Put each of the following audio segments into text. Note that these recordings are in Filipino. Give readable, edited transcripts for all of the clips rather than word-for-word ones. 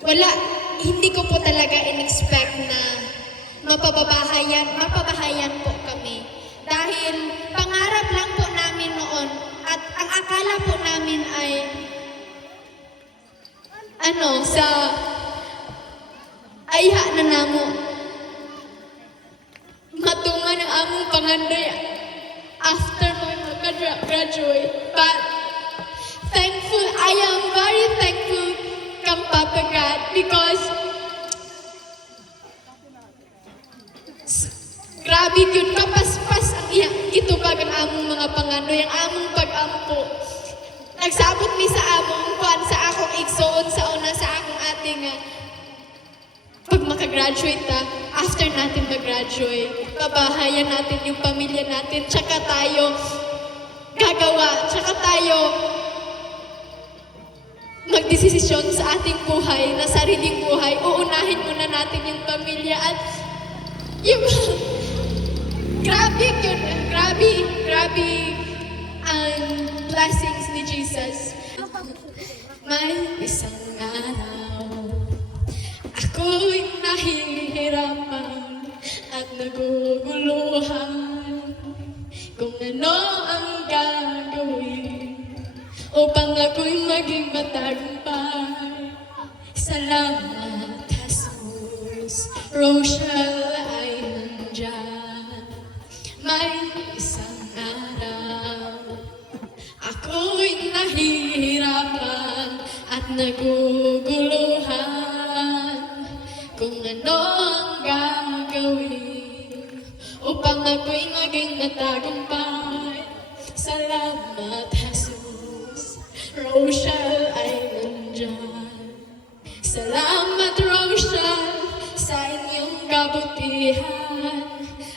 wala, hindi ko po talaga in-expect na mapabahayan po kami. Dahil pangarap lang po namin noon at ang akala po namin ay sa ayha na namo matungan ang among pangandoy after mag-graduate. But thankful, I am very thankful kang Papa God because grabe yun, kapaspas ang gitubag ang among mga pangandoy, ang among pag-ampo. Nagsabot mi sa among kuan sa akong igsoon sa una sa akong ate nga pag makagraduate ta, after natin mag-graduate, babahayan natin yung pamilya natin, tsaka tayo gagawa, tsaka tayo magdesisyon sa ating buhay, na sariling buhay. Uunahin muna natin yung pamilya at yung grabe yun, grabe ang blessings ni Jesus. May isang araw ako'y nahihirapan at naguguluhan kung ano ang gagawin upang ako'y maging matagumpay. Salamat, Jesus, Rochelle ay nandyan. May isang araw ako'y nahihirapan at naguguluhan kung ano ang gagawin upang ako'y maging matagumpay. Salamat, Jesus, Rochelle ay nandyan. Salamat, Rochelle, sa inyong kabutihan.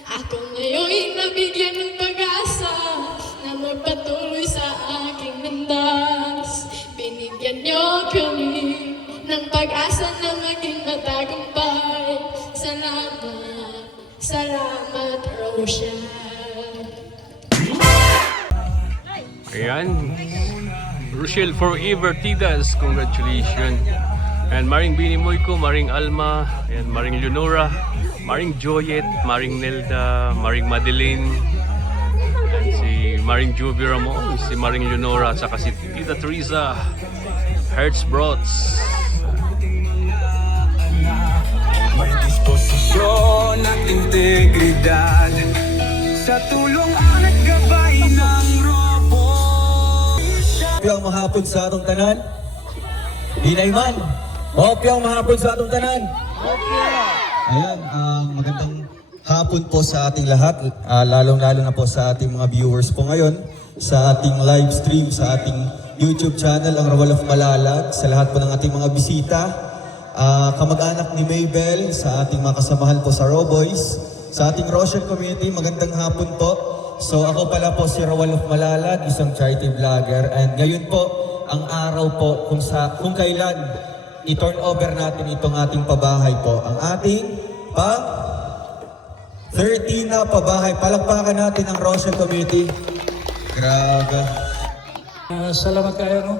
Ako ngayon'y nabigyan ng pag-asa na magpatuloy sa aking landas. Binigyan niyo kami ng pag-asa na maging matagumpay. Salamat, Rochelle. Ayan. Rochelle Forever Tidas, congratulations. And Maring Bini Moyko, Maring Alma, and Maring Leonora, Maring Joyet, Maring Nelda, Maring Madeline, and si Maring Jovi Ramon, si Maring Leonora, at saka si Tita Teresa, Hertzbrots. May disposisyon at integridad sa tulong at gabay ng robo. Piyang mahapon sa atong tanan. Hinayman. Piyang mahapon sa atong tanan. Ayan, magandang hapon po sa ating lahat. Lalong-lalo na po sa ating mga viewers po ngayon. Sa ating live stream, sa ating YouTube channel, ang Rawal of Malalag. Sa lahat po ng ating mga bisita. Kamag-anak ni Maybel, sa ating mga kasamahan po sa Roboys, sa ating Rochelle community, magandang hapon po. So ako pala po si Rawal of Malalag, isang charity vlogger, and ngayon po ang araw po kung kailan i-turn over natin itong ating pabahay po, ang ating pang 13 na pabahay. Palakpakan natin ang Rochelle community. Grabe. Salamat kayo, no?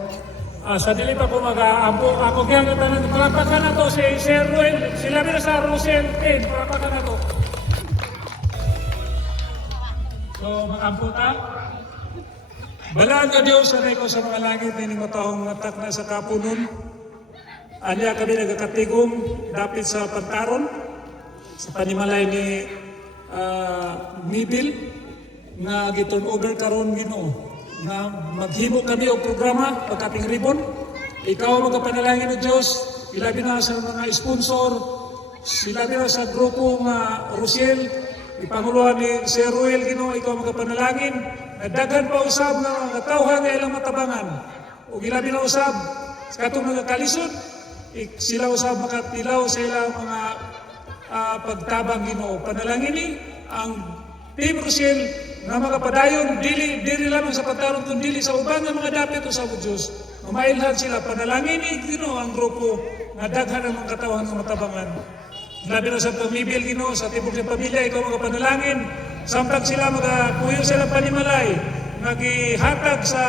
Sa dili pa po mag-aampo, ako kaya nga tanan, palapakan na to si Sir Ruel, sila na sa Rochelle, palapakan na to. So, mag-aampo ta. Balaan ka Diyos, sanay ko sa mga langit, nining matahong matak na sa kapunon. Anya kami nagkakatigong, dapit sa pantaron, sa panimalay ni Mibil, nga giton over karon Ginoo. Na maghimo kami o programa pagkaping ribon. Ikaw ang magkapanalangin ng Diyos, ilabi na sa mga sponsor, ilabi na sa grupo nga Rochelle, ipanguluhan ni Sir Ruel Ginoo, ikaw ang magkapanalangin, nagdagan pa usab na mga tauhan nga ilang matabangan. O ilabi na usab, sa katong mga kalisod, sila usab makatilaw sa ilang mga pagtabang Ginoo. Panalangin ni ang Team Rochelle na makapadayon, dili lamang sa pantaron, kundi sa ubang nga mga dapit o sa Diyos. Umailhan sila, panalangin ni Ginoo ang grupo na daghan ang mga katawan ng matabangan. Labi na sa pamibil Ginoo, sa tibok ng pamilya, ikaw mga panalangin. Sampag sila, magapuyo sila panimalay, nagihatag sa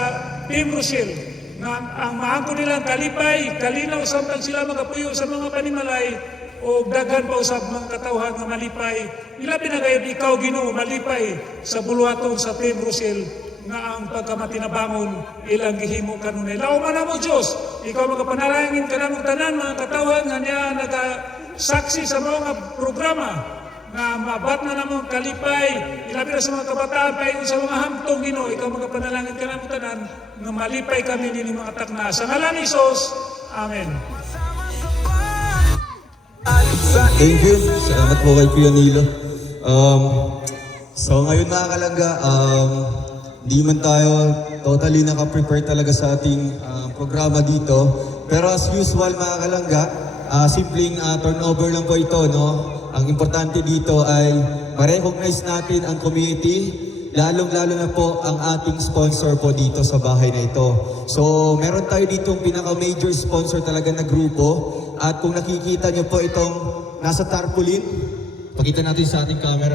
Team Rochelle. nga ang maangko nilang kalipay, kalinaw samtang sila magapuyo sa mga panimalay o daghan pa usab mga katawhan nga malipay. Ila pinagayad ikaw Ginoo malipay sa buluhaton sa Team Rochelle nga ang pagkamatinabangon ilang gihimo kanunay. Lao man mo Dios, ikaw magapanalangin kanang tanan mga katawhan nga niya nagasaksi sa mga programa nga mabat na namang kalipay, ilabi na sa mga kabataan, paingon sa mga hamtong Ginoo, ikaw magapanalangin ka ng tanan, nga malipay kami nini mga takna. Sa ngalan ni Jesus, Amen. Thank you. Salamat po kay Kuya Nilo. So ngayon mga kalangga, di man tayo totally naka-prepare talaga sa ating programa dito. Pero as usual mga kalangga, simpleng turnover lang po ito, no? Ang importante dito ay ma-recognize natin ang community, lalong-lalo na po ang ating sponsor po dito sa bahay na ito. So, meron tayo ditong pinaka-major sponsor talaga na grupo. At kung nakikita nyo po itong nasa tarpaulin, pakita natin sa ating camera.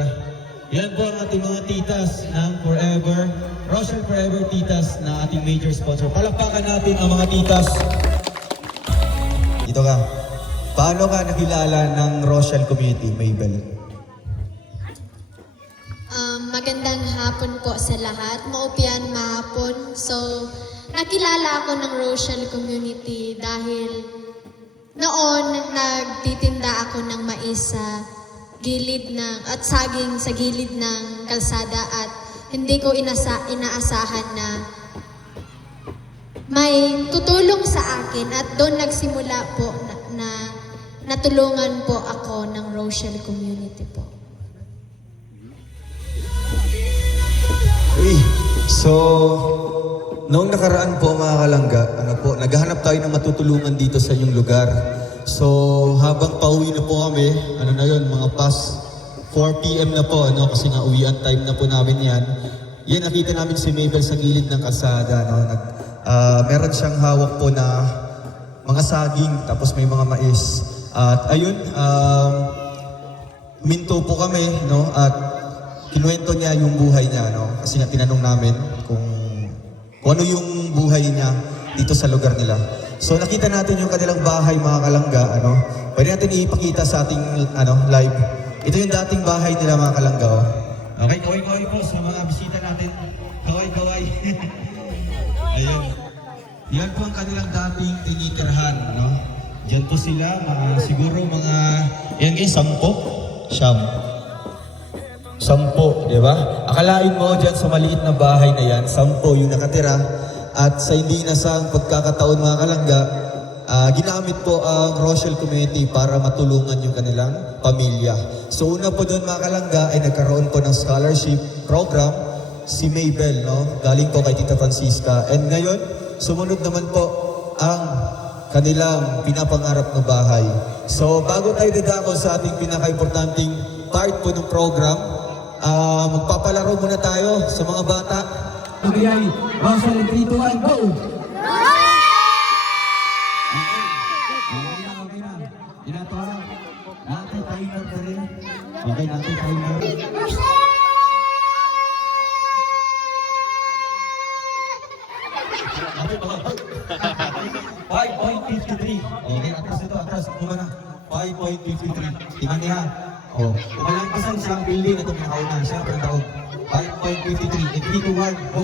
Yan po ang ating mga titas ng Forever, Rochelle Forever Titas na ating major sponsor. Palakpakan natin ang mga titas. Dito ka. Paano ka nakilala ng Rochelle Community, Mabel? Magandang hapon po sa lahat. Maupian mahapon. So, nakilala ako ng Rochelle Community dahil noon nagtitinda ako ng mais sa gilid ng at saging sa gilid ng kalsada at hindi ko inaasahan na may tutulong sa akin at doon nagsimula po na natulungan po ako ng Rochelle Community po. So, noong nakaraan po mga kalangga, naghahanap tayo ng matutulungan dito sa inyong lugar. So, habang pauwi na po kami, mga past 4 p.m. na po, kasi nga uwian time na po namin yan. Yan, nakita namin si Mabel sa gilid ng kalsada. Meron siyang hawak po na mga saging, tapos may mga mais. At ayun, minto po kami, at kinuwento niya yung buhay niya, kasi nga tinanong namin kung ano yung buhay niya dito sa lugar nila. So nakita natin yung kanilang bahay mga kalangga, pwede natin ipakita sa ating live. Ito yung dating bahay nila mga kalangga. Okay, kaway-kaway po sa mga bisita natin. Kaway-kaway. Ayun. Yan po ang kanilang dating tinitirhan, Diyan po sila, siguro yan guys, 10? Siyam. 10, di ba? Akalain mo dyan sa maliit na bahay na yan, 10 yung nakatira. At sa hindi nasang pagkakataon mga kalangga, ginamit po ang Rochelle Community para matulungan yung kanilang pamilya. So una po doon mga kalangga ay nagkaroon po ng scholarship program si Mabel, galing po kay Tita Francisca. And ngayon, sumunod naman po ang kanilang pinapangarap na bahay. So bago tayo dadako sa ating pinaka-importanting part po ng program, magpapalaro muna tayo sa mga bata. Okay, Rochelle, 3, 2, 1, go! Okay na. Ginatawa. Natin timer na rin. Okay, natin timer. Okay, 5.53. Okay, atras. Kumana. 5.53. Tingnan niya. Umalampisan siyang building na ito pinakauna. Siya ang taon. 5.53. 3, 2, 1, go!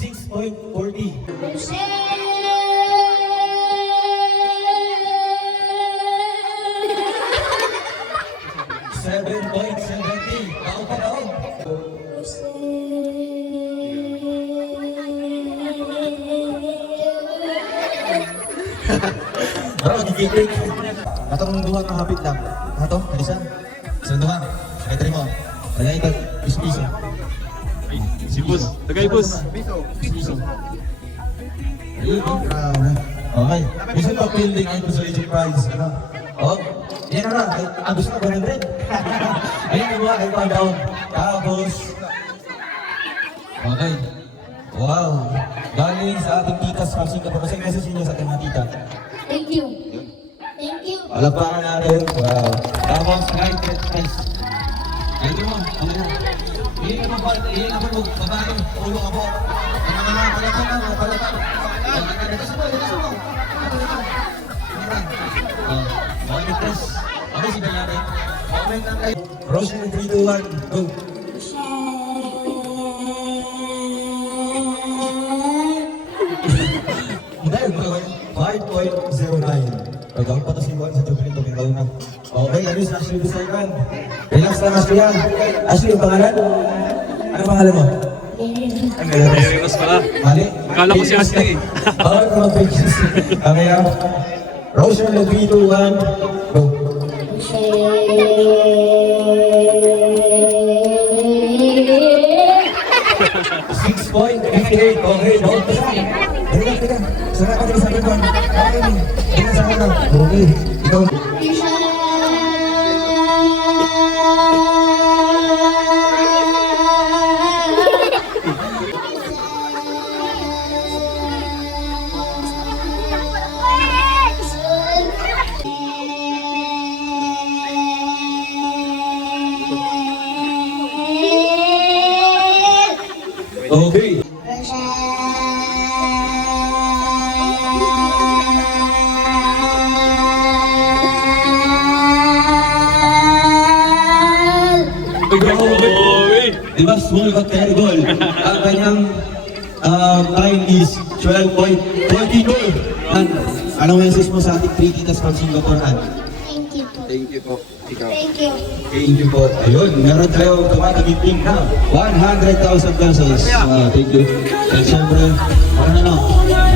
6.40. Bro, magigigig. Natong duha ng hapit lang. Hato, kalisan. Isang duha. Kaya mo. Kaya ito, piso-piso. Si Bus. Tagay Bus. Piso. Okay. Gusto pa building ay consolation prize. Yan na. Gusto ka 100. Ayun yung mga kayo down. Tapos. Okay. Wow. Galing sa ating titas. Kasi kapag message niyo sa ating mga tita. Thank you. Thank you. Palakpakan natin. Wow. Tapos, right, guys. Ayun mo, okay na. Hindi naman mo, babae, ulo ka po. Ang mga palatan na, mga palatan. Dito mo. Okay, press. Okay, si Bayari. Okay, tatay. Roshan, 3, 2, 1, go. Dahil ba, 5.09. Pagkakot pa ito si Juan sa tuloy nito, ikaw na. Okay, ano yung Ashley Bisaykan? Relax lang, Ashley yan. Ashley, yung pangalan? Ano pangalan mo? Serious pala. Mali? Akala ko si Ashley. Bawal ko mag-pages. Okay, Roshan, 3, 2, 1, go. .58. Okay, don't teka. Sarap ka sa akin, Juan. Okay, teka sa akin. Okay, ikaw. Okay. Diba, small but terrible. Ang kanyang time is 12.22. Anong message mo sa ating 3 titas from Singapore, Ann? Thank you po. Thank you po. Ikaw. Thank you. Thank you po. Ayun, meron tayo tumatagiting na 100,000 pesos. Thank you. And syempre, ano?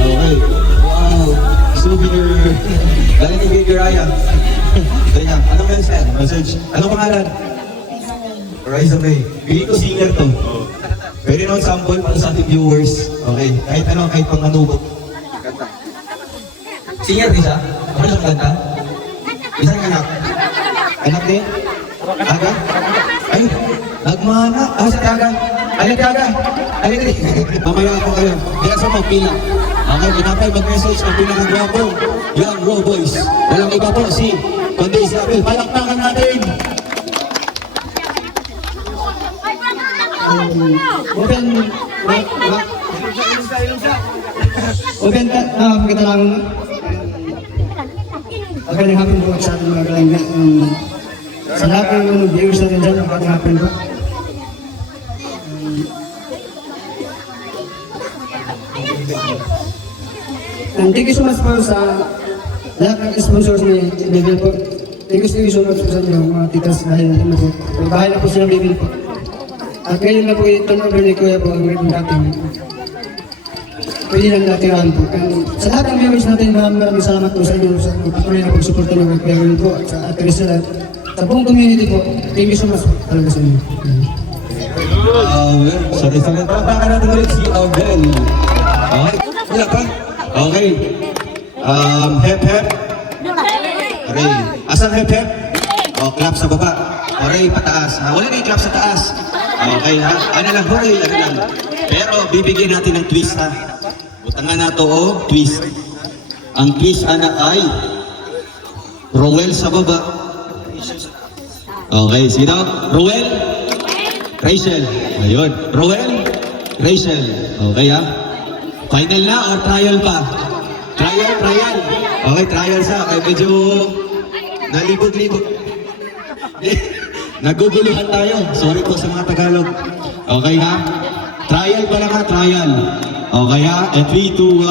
Okay. Wow. Souvenir. Galing ni Baby Raya. Kaya, anong message? Anong pangalan? Rise May. Pili ko singer to. Pwede naman sample para sa ating viewers. Okay. Kahit ano, kahit pang anubo. Singer di siya? Ano siya kanta? Isang anak. Anak din? Aga? Ay, nagmana. Sa Aga. Alin Aga. Alin din. Mamaya ako kayo. Kaya sa magpila. Okay, pinapay mag-message ang pinakagwapo. Young Raw Boys. Walang iba po si Kundi Isabel. Palakpakan natin. Kita lang magandang hapon po sa ating mga kalangga. Sa lahat ng mga viewers natin dyan, magandang hapon po. Thank you so much po sa lahat ng sponsors ni Bibel po. Thank you so much po sa inyo mga titas dahil natin po. Bahay na po sila Bibel po. At ngayon na po yung turnover ni Kuya po ang rin dating. Pwede lang natirahan po. Sa lahat ng viewers natin, maraming salamat po sa inyo sa patuloy na pagsuporta ng Kuya Rin po at sa Ate Rizal at sa buong community po. Thank you so much po talaga sa inyo. Sorry. Palakpakan natin ulit si Abel. Okay. Wala pa? Okay. Hep. Aray. Asang hep? O, clap sa baba. Aray, pataas. Wala na yung clap sa taas. Okay ha? Ano lang, hooray, ano lang. Pero bibigyan natin ng twist ha. Butangan na to, twist. Ang twist anak ay Rowel sa baba. Okay, sino? Rowel? Rachel. Ayun. Rowel? Rachel. Okay ha? Final na or trial pa? Trial. Okay, trial sa. Okay, medyo nalibog-libog. Naguguluhan tayo. Sorry po sa mga Tagalog. Okay ha? Trial pa lang ha, trial. Okay ha? And 3, 2,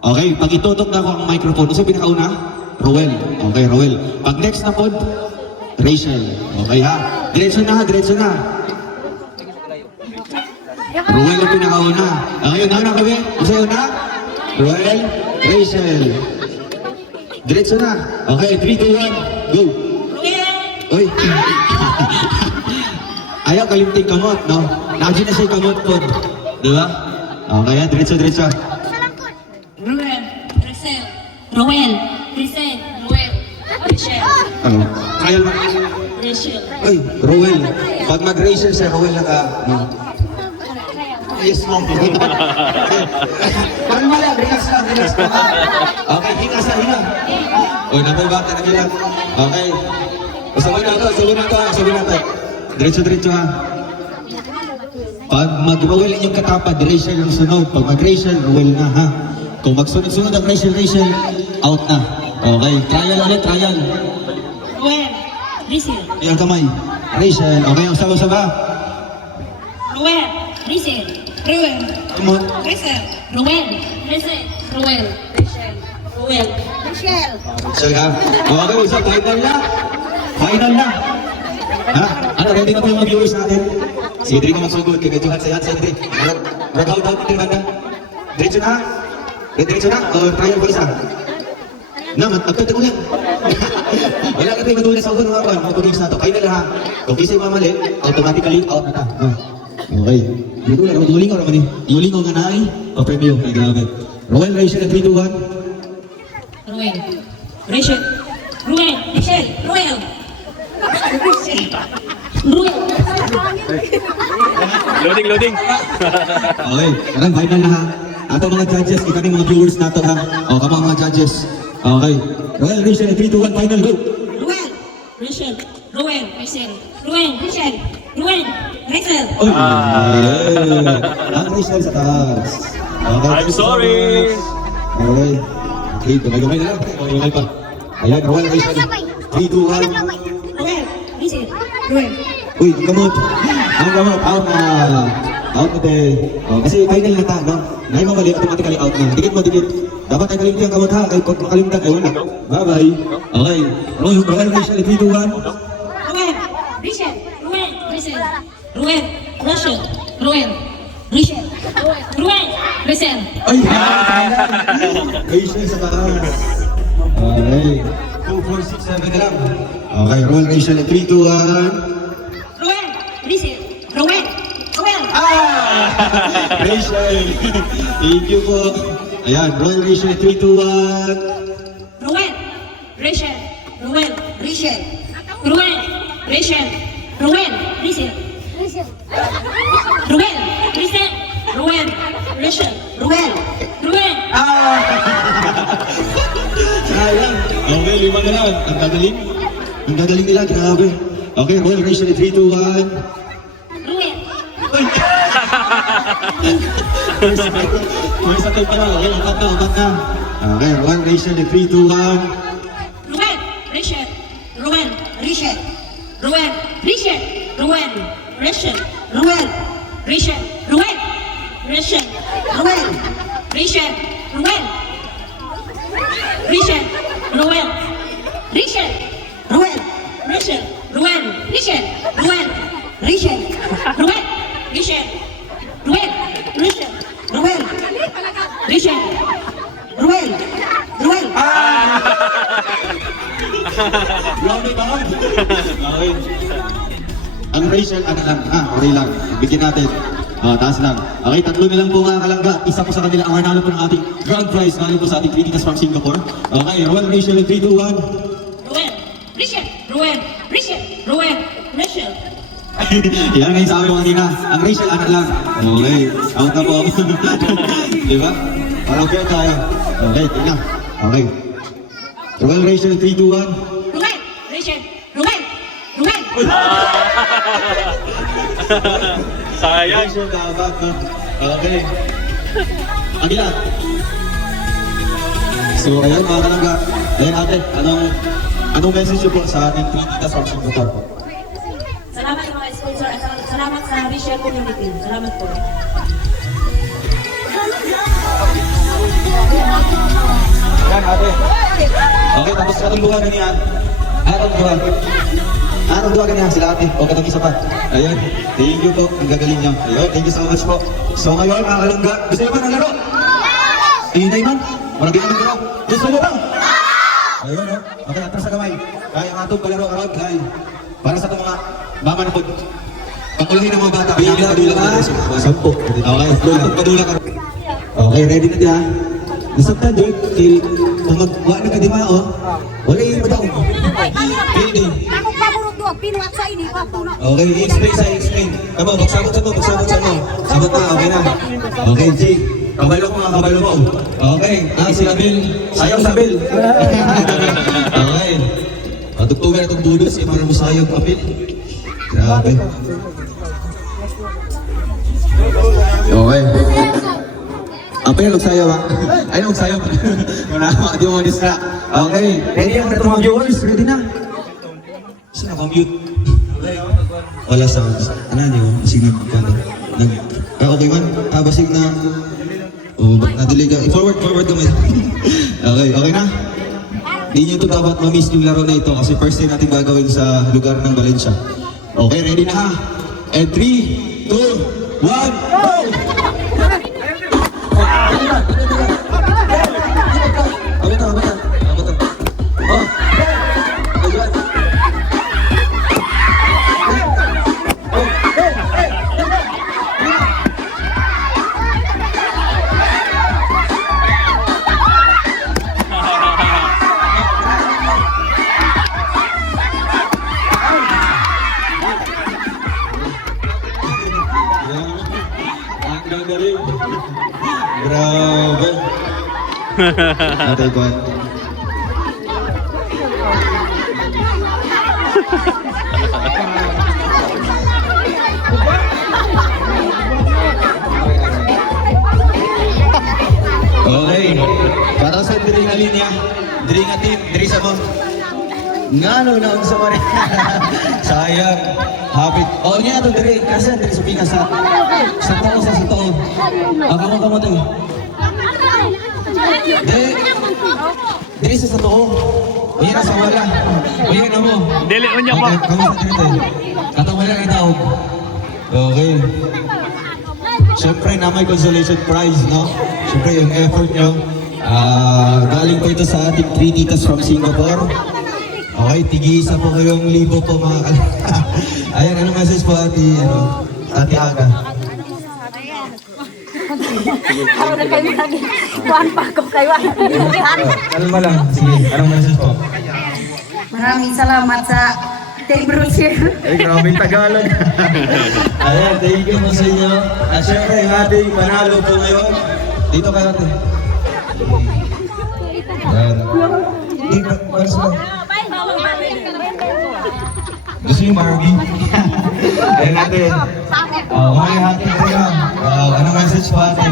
1. Okay, pag itutok na ako ang microphone, ano sa pinakauna? Rowel. Okay, Rowel. Pag next na pod, Rachel. Okay ha? Diretso na. Rowel ang pinakauna. Okay, una kami. Isa yun na? Rowel, Rachel. Diretso na. Okay, 3, 2, 1. Go. Uy. Ayaw kalimting kamot, no? Nakadyo na siya kamot po. Di ba? Okay, diretso. Ruel, Rachel, Rachel. Ano? Trial ba? Rachel. Uy, Rowel. Pag mag-Rachel siya, Rowel na ka. No? Yes, mom. Kalma lang, relax lang. Okay, hinga. Uy, nababata na nila. Okay. Sabay na to. Diretso ha. Pag mag-Rowel inyong katapad, Rachel yung sunod. Pag mag-Rachel, Rowel na ha. Kung magsunod-sunod ang Rachel, out na. Okay, trial. Rowel. Rachel. Yung kamay. Rachel, okay, ang saba-saba. Rowel. Rachel. Rowel. Tumot. Rachel. Rowel. Rachel. Rowel. Rachel. Rowel. Rachel. Rachel ha. Okay, so final na. Ha? Ano, ready na po yung mga viewers natin? Sige, Dri ka magsugod. Kagadyuhan sa yan, Dri. Workout out, Dri, banda. Diretso na ha? Diretso na? O, trial po isa. Magkanta ko yan. Wala ka tayo madulas sa ulo mga games na ito. Final na ha. Kung kisa'y mamali, automatically out na ta. Okay. Maduling o naman eh. Yuling o nga na ay. Pa-preview. Ay, grabe. Rowel, Rachel, 3, 2, 1. Rowel. Rachel. Rowel. Rachel. Rowel. Rachel. Rowel. Loading. Okay, karang final na ha. Ato mga judges, kita mga viewers nato ha. O, kamo mga judges. Okay. Rowel, Rachel, 3, 2, 1, final, go! Rowel. Rachel. Rowel. Rachel. Rowel. Rachel. Rowel. Rachel. Oy! Ang Rachel sa taas. Okay. I'm sorry. Okay. Okay, gamay na lang. Gamay pa. Ayan, Rowel, Rachel. 3, 2, 1. Rowel. Rachel. Rowel. Uy, gamot. Ang gamot, out na. Out na tayo. Oh, kasi final na ta, no? Ngayon mo mali, automatically out na. Dikit. Dapat tayo kalimti ang gamot ha. Kung makalimtan, ewan na. Bye-bye. Okay. Rowel, Rachel, 3, 2, 1. Rowel. Rachel. Rowel. Rachel. Rowel. Rachel. Rowel. Rachel. Rowel. Rachel. Ay! Rachel sa taas. Okay. 2, 4, 6, 7 na lang. Okay, Rowel, Rachel, 3, 2, 1. Rowel. Rachel. Rowel. Rowel. Rachel! Thank you po. Ayan, Rowel, Rachel, 3, 2, 1. Rowel. Rachel. Rowel. Rachel. Rowel. Rachel. Rowel. Rachel. Rowel. Rachel. Rowel. Rachel. Rowel. Rowel. Sayang. Okay, 5 na lang. Ang gagaling. Ang gagaling nila, grabe. Okay, Rowel, Rachel, 3, 2, 1. Rowel. May sakay pa lang. Okay, upat na. Okay, Rowel, Rachel, 3, 2, 1. Rowel. Rachel. Rowel. Rachel. Rowel. Rachel. Rowel. Rachel. Rowel. Rachel. Rowel. Rachel. Rowel. Rachel. Rowel. Rachel. Rowel. Rachel. Rowel. Rachel. Rowel. Rachel. Rowel. Rachel. Rowel. Rachel. Rowel. Rachel. Rowel. Rachel. Rowel. Rowel. Grabe ba? Okay. Ang Rachel, ano lang, okay lang. Bigyan natin. Taas lang. Okay, 3 na lang po mga kalangga. Isa po sa kanila ang nanalo po ng ating grand prize. Nanalo po sa ating critics from Singapore. Okay, Rowel, Rachel, 3, 2, 1. Rowel. Rachel. Rowel. Rachel. Rowel. Rachel. Yan nga yung sabi ko kanina. Ang Rachel, ano lang. Okay, out na po. Diba? Parang fair tayo. Okay, tingnan. Okay. Rowel, Rachel, 3, 2, 1. Rowel. Rachel. Rowel. Rowel. Sayang. Rachel, dapat na. Okay. Agila. So, ayan mga kalangga. Ayan ate, anong message niyo po sa ating critics from Singapore po? Salamat sa mga sponsor at salamat sa Rachel community. Salamat po. Ayan ate. Okay, tapos atong buwan na niyan. Atong buwan niyan sila ate. Okay, itong isa pa. Ayan. Thank you po. Ang gagaling niyo. Ayun, thank you so much po. So ngayon mga kalangga, gusto niyo ba ng laro? Ayun na yun. Walang ginamit laro. Gusto niyo ba? Ayun o. Okay, atras sa kamay. Kaya ang atong palaro karon kay para sa itong mga mama na po. Pangulahin ng mga bata. Kaya ang padula ka. 10. Okay, atong padula ka. Okay, ready na diya. Nasabtan dyan. Kung magwa na ka di ba o. Wala yung madaw. Pwede. Ako paborok doon, pinuhat sa ini, papuno. Okay, explain. Kamo, magsabot sa mo. Sabot na, okay na. Okay, G. Kabalo mo. Okay, si Abel. Sayang sa Abel. Okay. Matugtugan itong budos, para musayog kapit. Grabe. Okay. Apa yung nagsayaw ba? Ay, nagsayaw pa. Wala, di mo distract. Okay, ready ang mga viewers? Ready na? Saan naka-mute? Wala sounds. Ano niyo? Sige, okay man? Basig na... Oh, na-delay ka. Forward kami. Okay na? Hindi nyo ito dapat ma-miss yung laro na ito kasi first time natin gagawin sa lugar ng Valencia. Okay, ready na ha? And 3, 2, 1, go! Ang galing. Grabe. Ate Kwan. Okay. Para sa diri nga linya. Diri nga team, diri sa mo. Ngano na unsa man. Sayang. Hapit. Oh, niya to diri. Kasi diri sa pikas sa to. Kamo to. Diri sa to. Uyan na sa wala. Uyan na mo. Dili unya pa. Kamo sa diri. Katong wala na daog. Okay. Siyempre na may consolation prize, no? Siyempre yung effort nyo. Galing po ito sa ating 3 titas from Singapore. Okay, tig-isa po kayong libo po mga Ayan, anong message po ati Aga? Ako na kayo lagi. Kuhan pa ako kayo. Kalma lang. Sige, anong message po? Maraming salamat sa Team Rochelle. Ay, grabe Tagalog. Ayan, thank you po sa inyo. At syempre, yung ating panalo po ngayon. Dito kayo ate. Ayan. Gusto yung Barbie? Ayan natin. Okay, hati ko lang. Anong message po ate?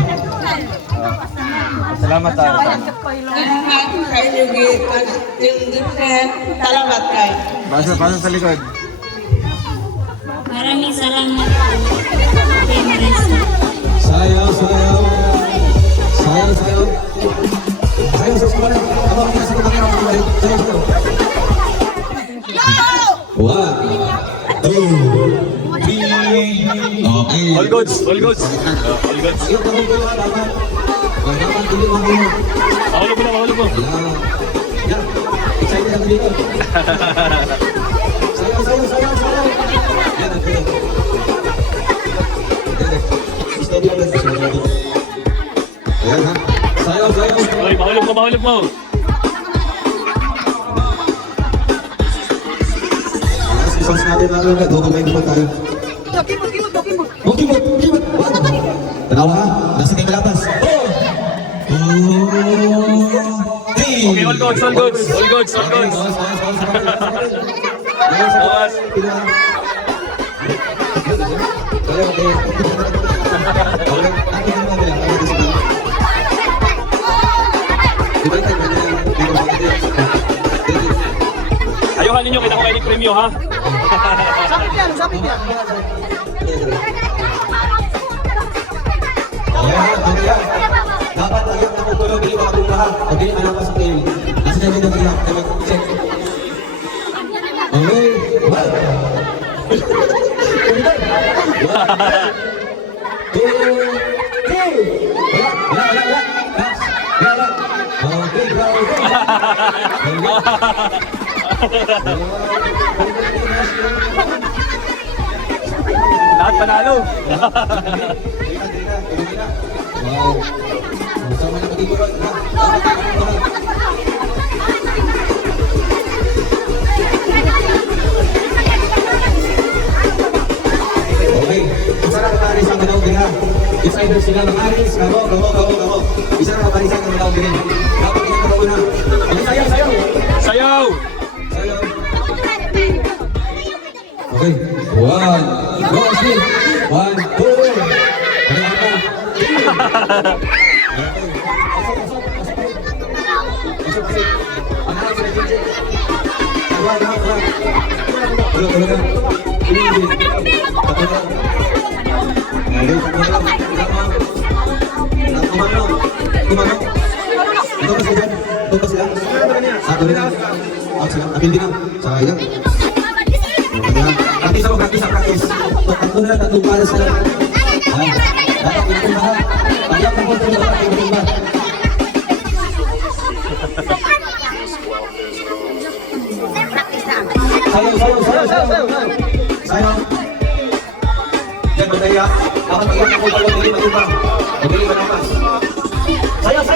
Salamat tayo. Salamat kayo. Basa sa likod. Maraming salamat po. Kay Marisa. Sayaw. Sayaw sa sekolah. Abang kita sa kamera mo balik. Sayaw. 1, 2, 3. Okay. All goods. Ayun, kami ko dapat. Dapat dili mo. Mahulog mo. Yan. Excited ako dito. Sayaw. Yan, okay. Steady lang sa dito. Ayan ha. Sayaw. Oy, mahulog mo. Songs natin lalo na, dokumay naman tayo. Dokimot. Tanawa ha, nasa kayo malabas. 3. Okay, all goods. Bawas. Ayuhan ninyo, kita ko kayo ni premyo, ha? Sapit yan. Ayan. Dapat ayok na kutulog yung mga lahat. Pag din alam pa sa kayo. Nasa dyan yung lahat. Check. Okay. Lahat panalo. Wow. Sama na magigurot. Okay. Isa na mataris ang ganaw din ha. It's either sila ng aris, kamo. Isa na mataris ang ganaw din. Dapat kita na una. Okay, sayaw. Sayaw. Sayang. Praktis ako, praktis. Tatlo na, tatlong pares na. Dapat itumba. Pagyak ng konti na dapat itumba. Sayang. Yan, madaya. Dapat pagyak ng konti na dili matumba. Dili manakas. Sayang.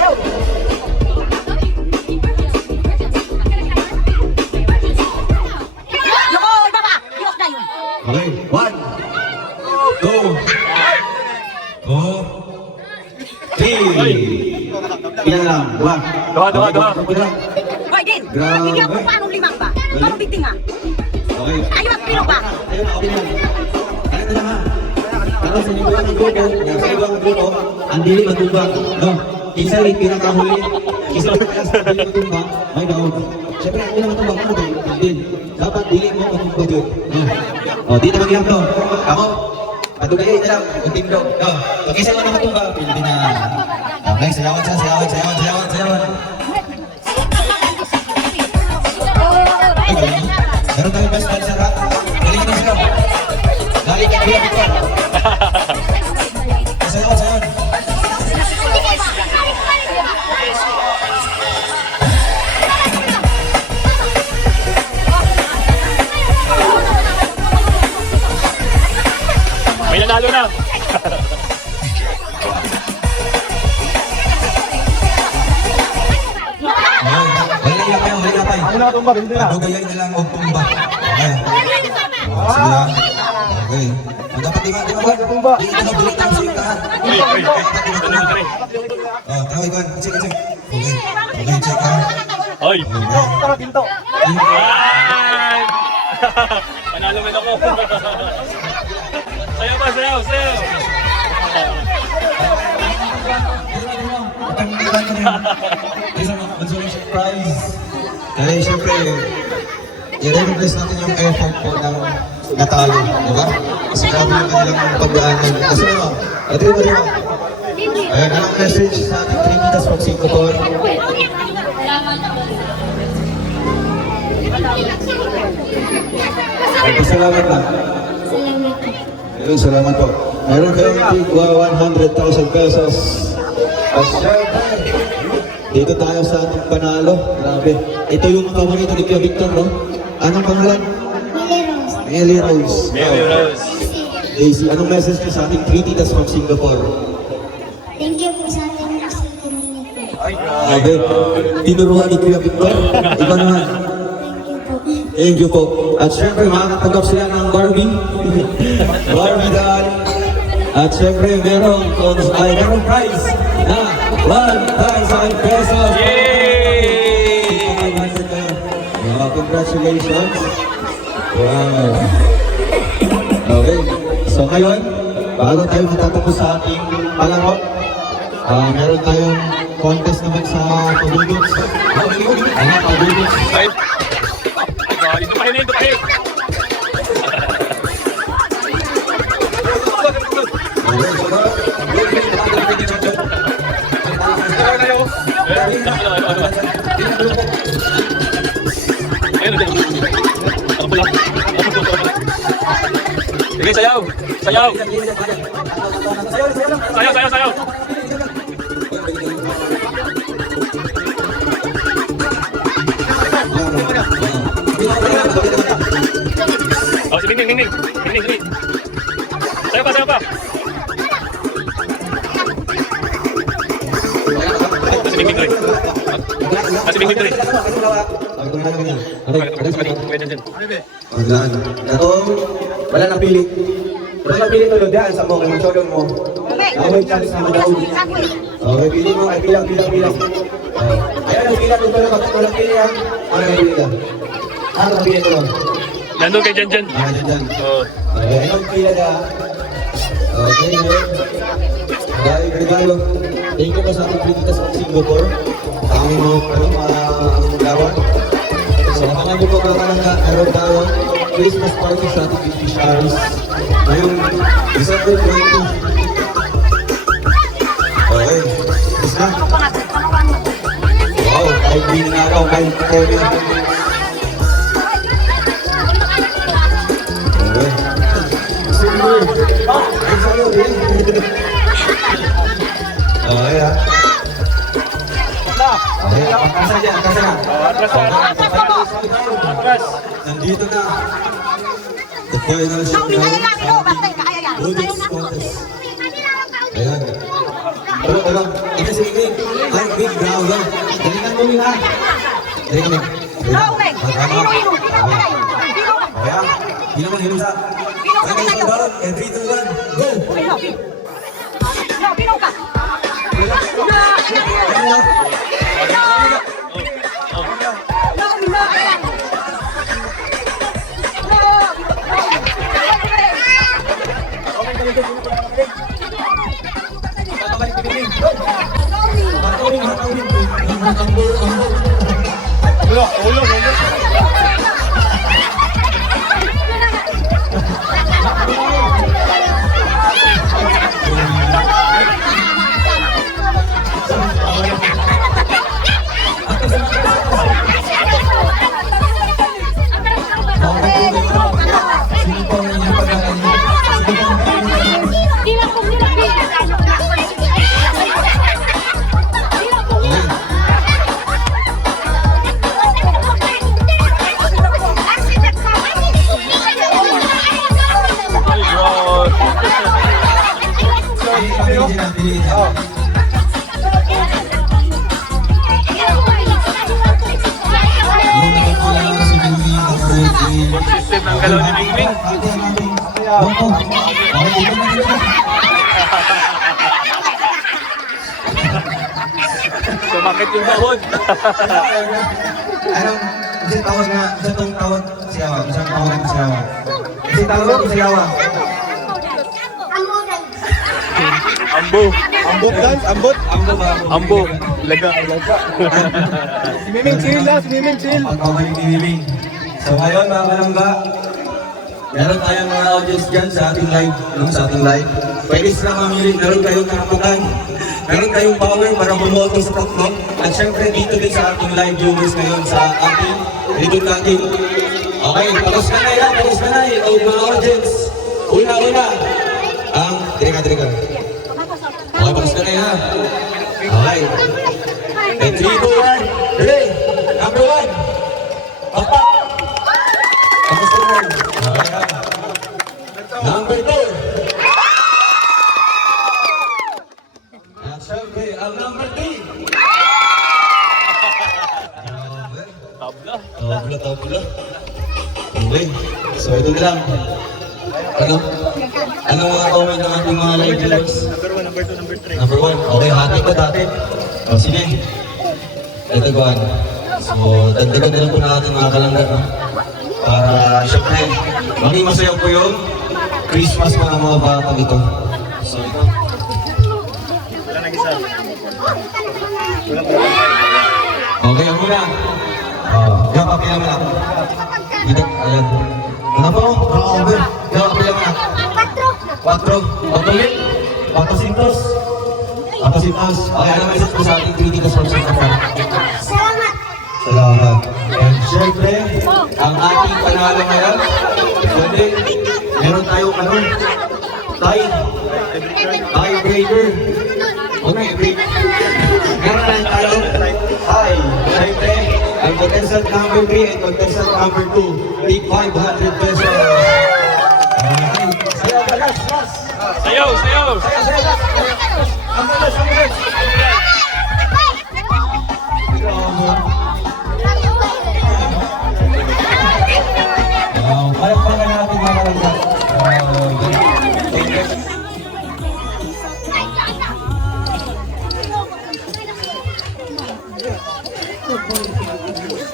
Okay, 1, 2, 3. Ilan lang? 1. Doha. Hoy, Din! Hindi ako paano limang ba? Paano biting nga? Okay. Ayaw ang pino ba? Ayun, okay na. Kaya na lang ha. Pero sa inyo ang grupo, sa inyo ang grupo, ang dili matumba. No? Isa rin pinakahuli. Isa rin matumba. May daon. Siyempre, ang unang matumba, ano ba? Din. Dapat dili mo matumba dyan. O, dito mag-iyak to. Ako, patugayin na lang. Kunting do. Pag isa mo na matumba, pili na. Okay, sayawan. Meron tayong best dancer ha? Galing na sila. Galing na sila. Sayawan. May nanalo na. Wala tumba, hindi na. Patugayin na lang o tumba. Okay. Sige ha. Okay. Dapat di ba? Tumba. Dili ka sa yung lahat. Tawag ko. Check. Okay, check ha. Ay! Tara, pinto. Ay! Panalo man ako. Sayaw pa, sayaw! Isang consolation prize. Kaya siyempre, i-recognize natin yung effort po ng natalo, di ba? Kasi grabe yung kanilang pagdaanan. Kasi naman, ito yung ano, ayan, anong message sa ating Trinitas from Singapore? Salamat na. Ayun, salamat po. Meron kayong tigwa 100,000 pesos. At syempre, dito tayo sa ating panalo. Grabe. Ito yung paborito ni Kuya Victor, no? Anong pangalan? Melly Rose. Daisy, anong message ka sa ating Trinitas from Singapore? Thank you po sa ating Muslim community. Grabe. Tinuruan ni Kuya Victor. Ikaw naman. Thank you po. At syempre, makakatanggap sila ng Barbie. Barbie doll. At syempre, merong prize na 1,000 pesos. Yay! Congratulations. Wow. Okay. So ngayon, bago tayo matatapos sa ating palaro, meron tayong contest naman sa pabudots. Pabudots. Ay! Ito pa yun. Sige, sayaw! Sayaw! Oh, si Mingming. Sayaw pa. Si Mingming tuloy. Si Mingming tuloy. Wala nang pili. Wala nang pili tuloy dyan sa mga masyodon mo. Away chance na madaw. Okay, pili mo. Ay, bilang. Ayan, ang pila tuloy. Walang pili yan. Ano ang pili yan? Ano ang pili tuloy? Nandun kay Jan. Dyan. Oh. Okay, anong pila na? Okay, dahil regalo. Thank you po sa ating kritikas ng Singapore. Sa aming mga lawan. So, abangan niyo po mga kalangga, araw-araw, Christmas party sa ating beneficiaries. Ngayong December 20. Okay, is na. Wow, ay binaraw, ay korea. Okay. Silver. Ay salud eh. Okay ha. Okay, angkasa dyan, angkasa na. Nandito na. The final showdown sa Rubik's Contest. Ayan. Tolong, ini si Ming. Ay, Ming, bravo yan. Galingan mo Ming ha. Dali ka Ming. Kaya, di naman hinusa. Kaya kayo sa balon, and 3, 2, 1, go! Consistent ang galaw ni Mingming. Sumakit yung dahon. Anong, isang tawag na, isang tawag siyawa, isang tawag na siyawa. Isang tawag na siyawa. Ambo. Ambot dance, ambot. Ambot ba? Ambo. Laga. Swimming chill lang, swimming chill. Pagkawin ni Miming. So ngayon mga kalangga, meron tayong mga audience dyan sa ating live, sa ating live. Pwede sila mamili, meron kayong karapatan. Meron kayong power para bumoto sa tatlo. At syempre dito din sa ating live viewers ngayon sa ating Ribbon Cutting. Okay, tapos ka na yan, tapos ka na yan. O mga audience, una-una, ang, dirika. Okay, tapos ka na yan. Okay. And 3, 2, 1, ready? Number 1. Papak. Tapos ka na yan. Okay. Number 2. At syempre, ang number 3. Tabla. Okay. So ito na lang. Ano mga comment ng ating mga live viewers? Number 1. Okay, hati ko dati. O sige. Ito guan. So, dagdagan na lang po natin mga kalangga. No? Para syempre, maging masaya po yung Christmas para mga batang ito. So ito. Okay, ang muna. Yung kapila mo lang. Dito, ayan. Ano po? Grabe. Yung kapila mo lang. 4. Patosintos. Okay, ano may isip po sa ating kritikas from Singapore? Salamat. And syempre, ang ating panalo ngayon, kundi, meron tayong tiebreaker. Okay, break. Meron tayong tie. Syempre, ang contestant number 3 and contestant number 2, take 500 pesos. Okay. Sayaw ka, last. Sayaw. Ang bilis. Palakpakan natin mga kalangga.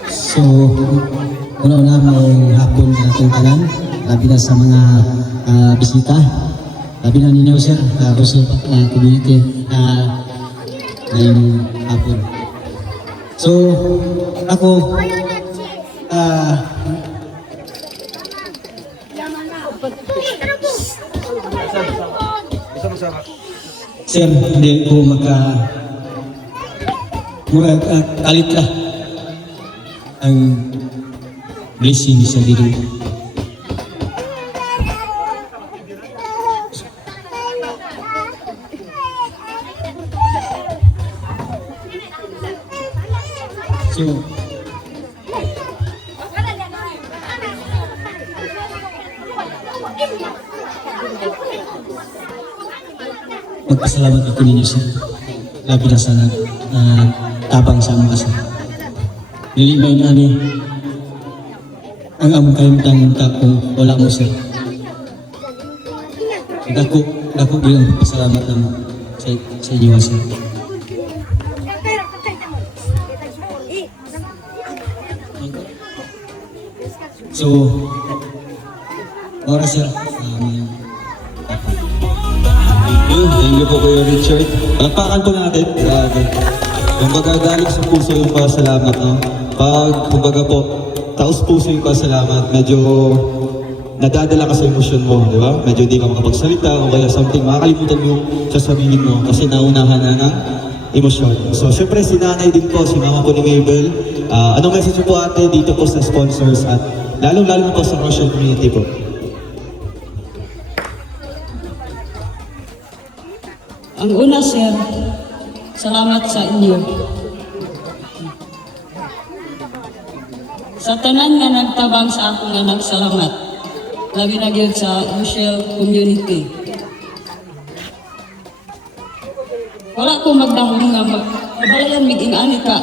So, una-una may hapon sa ating tanan, labi na sa mga bisita. Labi na ninyo sir, Rochelle community ngayong hapon. So, ako, sir, hindi ko kalit ka ang blessing sa diri. So, magpasalamat ako ninyo sir. Labi na sa tabang sa mga sir. Nilibay na ni ang among kayong kung wala mo sir. Dako bilang pasalamat naman sa inyo sir. So, oras sir. Thank you po Kuya Richard. Palakpakan po natin. Grabe. Kumbaga galing sa puso yung pasalamat, no? Kumbaga po, taos puso yung pasalamat. Medyo nadadala ka sa emosyon mo, di ba? Medyo di ka makapagsalita o kaya something, makakalimutan mo yung sasabihin mo kasi naunahan na ng emosyon. So, syempre si nanay din po, si mama po ni Mabel. Anong message po ate dito po sa sponsors at lalong-lalo na po sa Rochelle community po? Ang una, sir, salamat sa inyo. Sa tanan nga nagtabang sa akong anak, salamat. Labi na gyud sa Rochelle community. Wala ko magdahong nga magbalayan miging ani ka.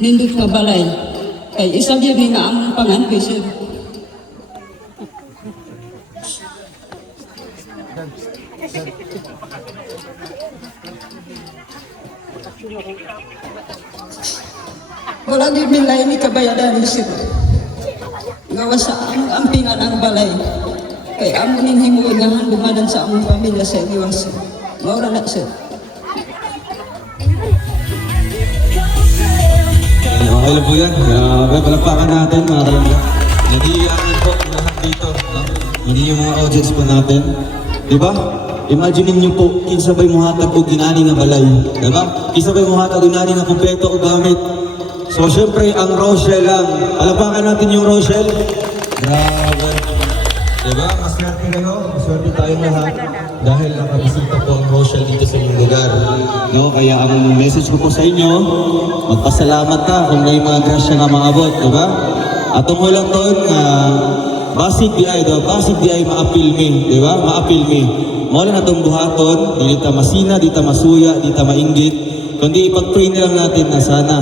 Nindot nga balay. Kay isa gyud ni nga among panganpi, sir. Wala din nila ini kabayadan ni sir. Gawa sa among ampingan ang balay. Kay amo ning himuon nga handumanan sa among pamilya sa iwas. Maura na sir. Okay lang po yan. Palakpakan natin mga kalangga. Nag-iiyakan po lahat dito. Hindi yung mga audience po natin. Diba? Imagine niyo po, kinsabay mo hatag o ginani nga balay. Diba? Kinsabay mo hatag o ginani nga kumpleto o gamit. So syempre, ang Rochelle lang. Palakpakan natin yung Rochelle. Grabe. Diba? Maswerte kayo. Maswerte tayong lahat. Dahil nakabisita po ang Rochelle dito sa inyong lugar. No? Kaya ang message ko po sa inyo, magpasalamat ka kung may mga grasya nga maabot. Diba? At mo lang doon na basig di ay maapil me. Diba? Maapil me. Mawala na itong buhaton. Di ta masina, di ta masuya, di ta mainggit. Kundi ipag-pray na lang natin na sana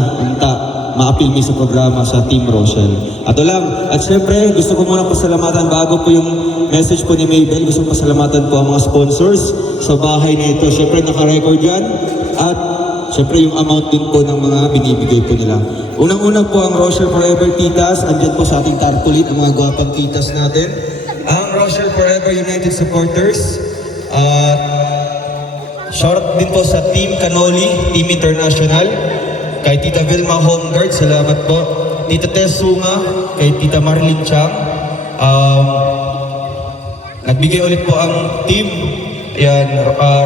maapil me sa programa sa Team Rochelle. Ato lang. At syempre, gusto ko muna pasalamatan bago po yung message po ni Mabel. Gusto ko pasalamatan po ang mga sponsors sa bahay na ito. Syempre, naka-record yan. At syempre, yung amount din po ng mga binibigay po nila. Unang-unang po ang Rochelle Forever Titas. Andyan po sa ating tarpaulin ang mga gwapang titas natin. Ang Rochelle Forever United Supporters. Shoutout din po sa Team Canoli, Team International. Kay Tita Vilma Homeguard, salamat po. Tita Tess Sunga, kay Tita Marlene Chang. Nagbigay ulit po ang team,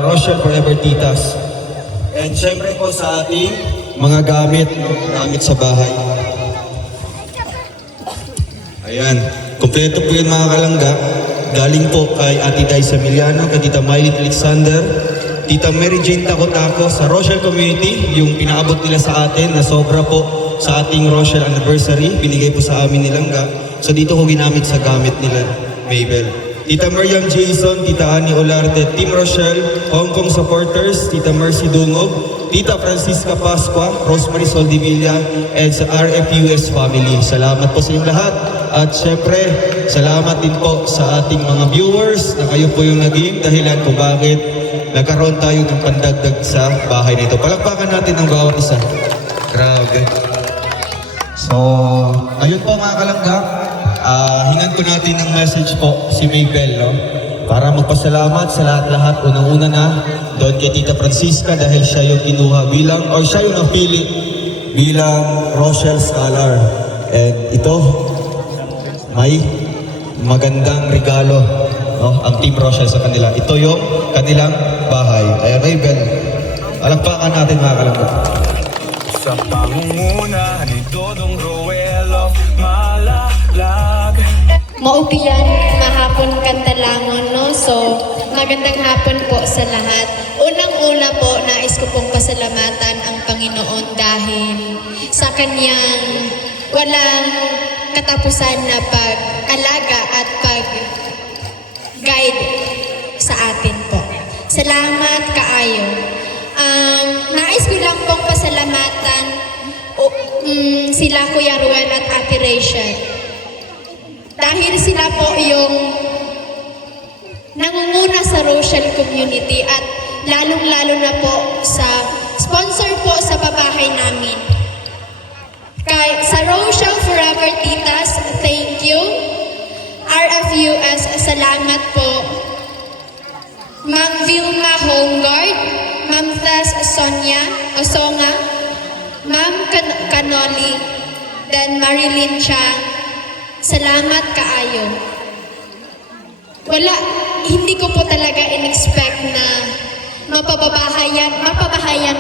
Rochelle Forever Titas. And syempre po sa ating mga gamit sa bahay. Ayan, kompleto po yan mga kalangga. Galing po kay Ate Daisa Emiliano, kay Tita Mylene Alexander, Tita Mary Jane Tako sa Rochelle Community, yung pinaabot nila sa atin na sobra po sa ating Rochelle anniversary, binigay po sa amin nilangga. So dito ko ginamit sa gamit nila, Mabel. Tita Miriam Jason, Tita Annie Olarte, Team Rochelle, Hong Kong supporters, Tita Mercy Dungog, Tita Francisca Pascua, Rosemary Soldivilla, and sa RFUS family. Salamat po sa inyong lahat. At syempre, salamat din po sa ating mga viewers na kayo po yung naging dahilan kung bakit nagkaroon tayo ng pandagdag sa bahay nito. Palakpakan natin ang bawat isa. Grabe. So, ayun po mga kalangga. Hingan ko natin ng message po si Mabel, no? para magpasalamat sa lahat-lahat. Unang-una na doon kay Tita Francisca dahil siya yung kinuha bilang, o siya yung napili bilang Rochelle Scholar. And ito, may magandang regalo, no, ang Team Rochelle sa kanila. Ito yung kanilang bahay. Ayan, Raven. Alakpakan natin mga kalangkot. Sa pangunguna ni Dodong Roel of Malalag. Maupian, mahapon kantalangon, no? So, magandang hapon po sa lahat. Unang-una po, nais ko pong pasalamatan ang Panginoon dahil sa kanyang walang katapusan na pag-alaga at pag-guide sa atin po. Salamat kaayo. Nais ko lang pong pasalamatan sila Kuya Ruel at Ate Rachel. Dahil sila po yung nangunguna sa Rochelle community at lalong-lalo na po sa sponsor po sa pabahay namin. Kay sa Rochelle Forever Titas, thank you. RFUS, salamat po. Ma'am Vilma Homeguard, Ma'am Tess Songa, Ma'am Canoli, then Marilyn Cha, salamat kaayo. Hindi ko po talaga in-expect na mapabahayan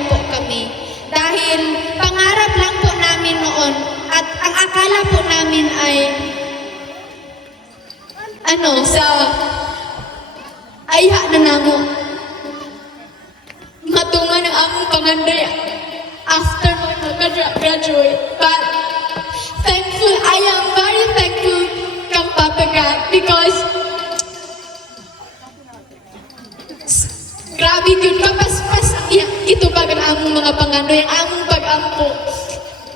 po kami. Dahil pangarap lang po namin noon at ang akala po namin ay ayha na namo matungan ang among panganday after mo graduate. But thankful, I am very thankful kang Papa God because grabe yun, kapaspas ito pag ang among mga pangandoy, ang among pag-ampo.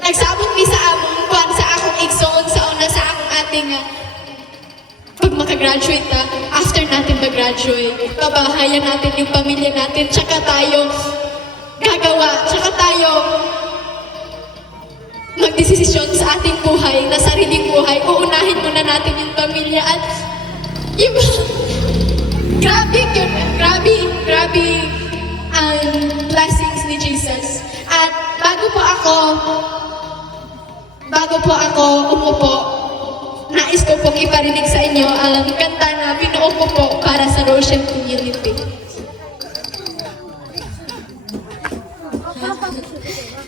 Nagsabot mi sa among kwan sa akong igsoon sa una sa akong ating pag makagraduate na, after natin mag-graduate, pabahayan natin yung pamilya natin, tsaka tayo gagawa, tsaka tayo magdesisyon sa ating buhay, na sariling buhay, uunahin muna natin yung pamilya at iba. Grabe ang blessings ni Jesus. At bago po ako umupo, nais ko pong iparinig sa inyo ang kanta na binuo ko po para sa Rochelle community.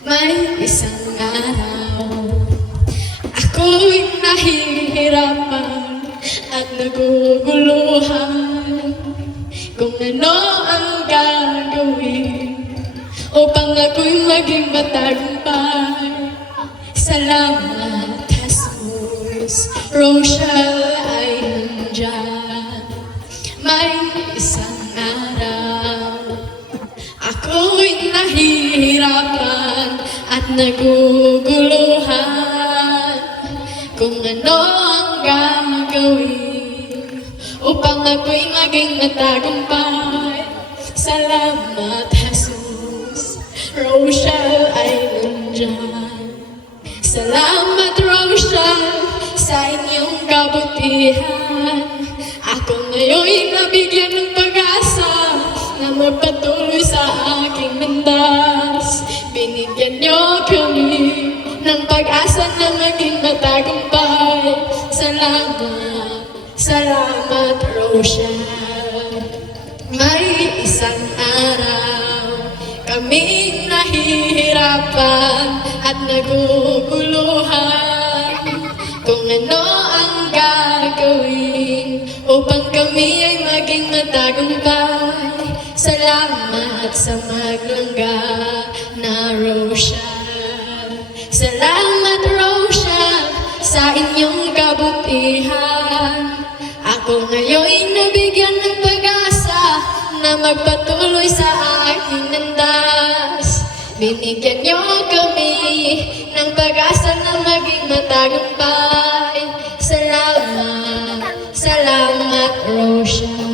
May isang araw, ako'y nahihirapan at naguguluhan kung ano ang gagawin upang ako'y maging matagumpay. Salamat, Jesus, Rochelle ay nandyan. May isang araw, ako'y nahihirapan at naguguluhan kung ano ang gagawin upang ako'y maging matagumpay. Salamat, Jesus, Rochelle ay nandyan. Salamat, Rochelle, sa inyong kabutihan. Ako ngayon'y nabigyan ng pag-asa na magpatuloy sa aking landas. Binigyan niyo kami ng pag-asa na maging matagumpay. Salamat, Rochelle. May isang araw, kaming nahihirapan at naguguluhan kung ano ang gagawin upang kami ay maging matagumpay. Salamat sa maglangga na Rochelle. Salamat, Rochelle, sa inyong kabutihan. Ako ngayon'y nabigyan ng pag-asa na magpatuloy sa aking landas. Binigyan niyo kami ng pag-asa na maging matagumpay. Salamat, Rochelle.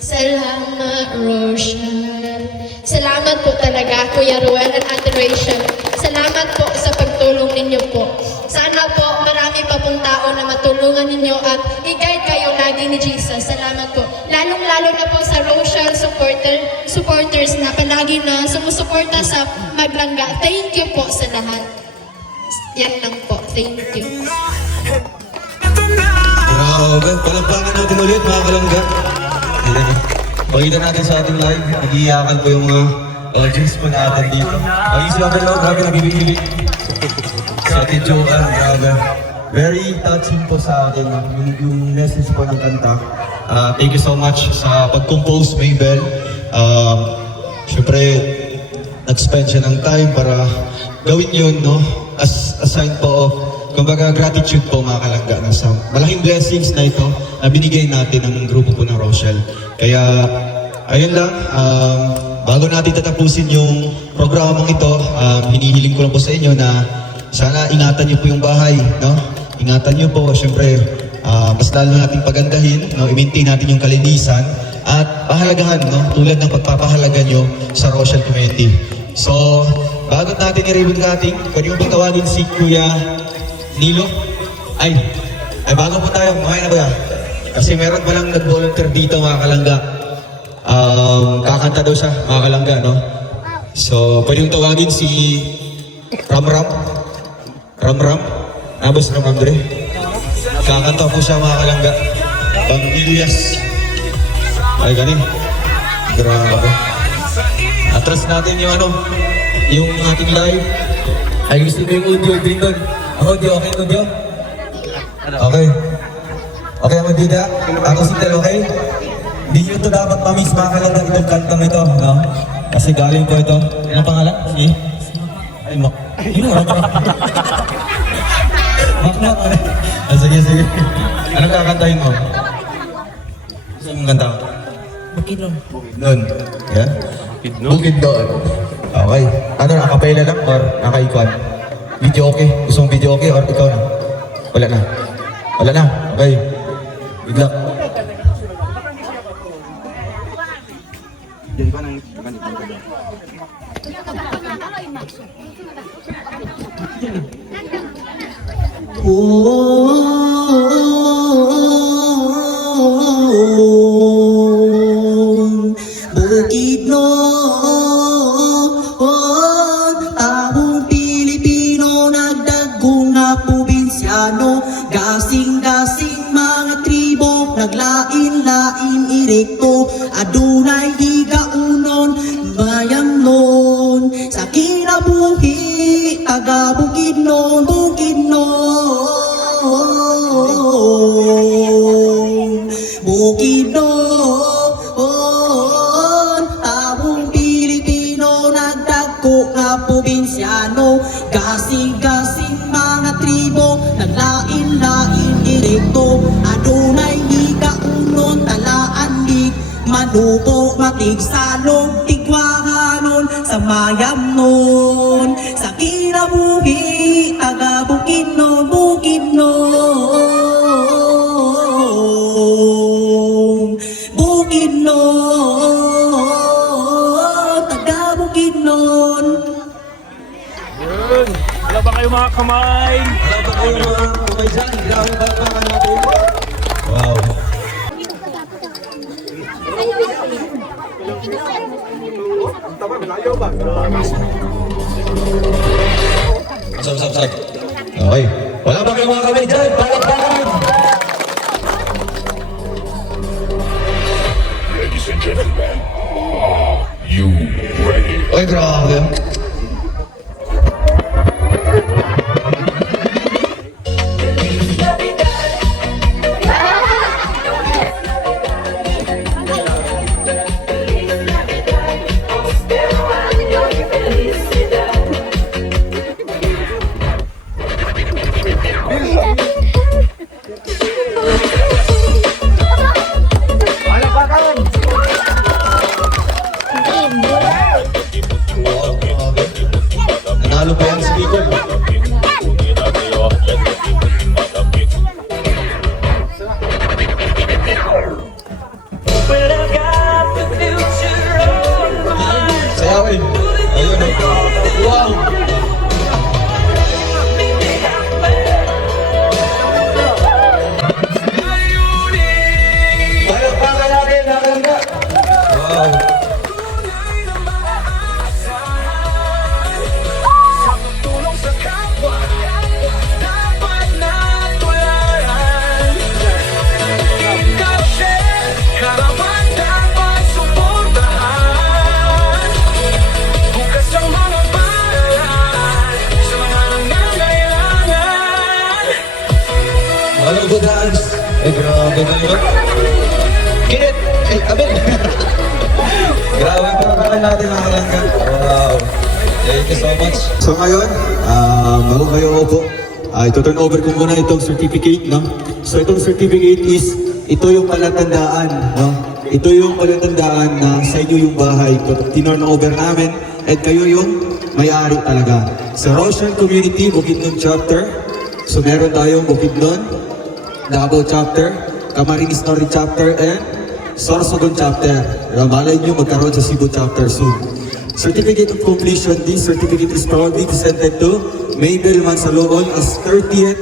Salamat, Rochelle. Salamat po talaga, Kuya Ruel at Ate Rachel. Salamat po sa pagtulong ninyo po. Sana po marami pa pong tao na matulungan tulungan ninyo at i-guide kayo lagi ni Jesus. Salamat po. Lalong-lalo na po sa Rochelle supporters na palagi na sumusuporta sa Maglangga. Thank you po sa lahat. Yan lang po. Thank you. Grabe, palakpakan natin ulit mga kalangga. Ayan. Pakita natin sa ating live, nag-iiyakan po yung mga audience po natin dito. Ayun sila dalawa, grabe nabibili. Sa ating Joanne, grabe. Very touching po sa atin yung message po ng kanta. Thank you so much sa pag-compose, Maybell. Siyempre, nag-spend siya ng time para gawin yun, no? As a sign po of, kumbaga, gratitude po mga kalangga na sa malaking blessings na ito na binigay natin ng grupo po ng Rochelle. Kaya, ayun lang, bago natin tatapusin yung programang ito, hinihiling ko lang po sa inyo na sana ingatan niyo po yung bahay, no? Ingatan niyo po, syempre, mas lalo natin pagandahin, no? I-maintain natin yung kalinisan at pahalagahan, no? Tulad ng pagpapahalaga niyo sa Rochelle community. So, bago natin i-ribbon cutting, pwede mo bang tawagin si Kuya Nilo? Ay, bago po tayo, kumain na ba yan? Kasi meron palang nag-volunteer dito mga kalangga. Kakanta daw siya mga kalangga, no? So, pwede yung tawagin si Ramram. Nabas Ram Andre. Kakanta po siya mga kalangga. Pang-Ilyas. Ay, ganing. Grabe. Atras natin yung yung ating live. Ay, gusto ko yung audio din doon. Audio, okay audio? Okay. Okay, ang Dida. Ako si Del, okay? Hindi nyo ito dapat mamiss mga kalangga itong kantang ito, no? Kasi galing po ito. Anong pangalan? Si? Ay, Mak. Mak. Sige. Anong kakantahin mo? Saan mong kanta? Bukidnon. Bukidnon. Yan? Bukidnon. Okay. Ano, nakapela lang or nakaikon? Video okay? Gusto mong video okay or ikaw na? Wala na. Okay. Good luck. Taong Pilipino nagdagong na probinsyano, gasing-gasing mga tribo, naglain-lain irekto, adunay higaunon, mayamnon, sa kinabuhi, taga Bukidnon, taong Pilipino nagdagko nga probinsyano, gasing-gasing mga tribo, naglain-lain irekto, adunay higaunon, talaan-lig, manubo, matigsalog, tigwahanon, sa mayamnon, sa kinabuhi, taga Bukidnon, taga Bukidnon. Yun. Wala ba kayo mga kamay? Wala ba kayo mga kamay dyan? Grabe ba natin? Wow. Sab. Okay. Wala ba kayo mga kamay dyan? Palakpakan! Ladies and gentlemen, are you ready? Ay, grabe. palakpakan natin mga kalangga. Wow. Thank you so much. So ngayon, bago kayo upo, ito-turn over ko muna itong certificate, no? So itong certificate is, ito yung palatandaan, no? Ito yung palatandaan na sa inyo yung bahay. Tinurn over namin, at kayo yung may-ari talaga. Sa Rochelle Community, Bukidnon Chapter, so meron tayong Bukidnon, Davao Chapter, Camarines Norte Chapter, and Sorsogon Chapter. Malay nyo magkaroon sa Cebu Chapter soon. Certificate of completion, this certificate is proudly presented to Mabel Mansaloon as 30th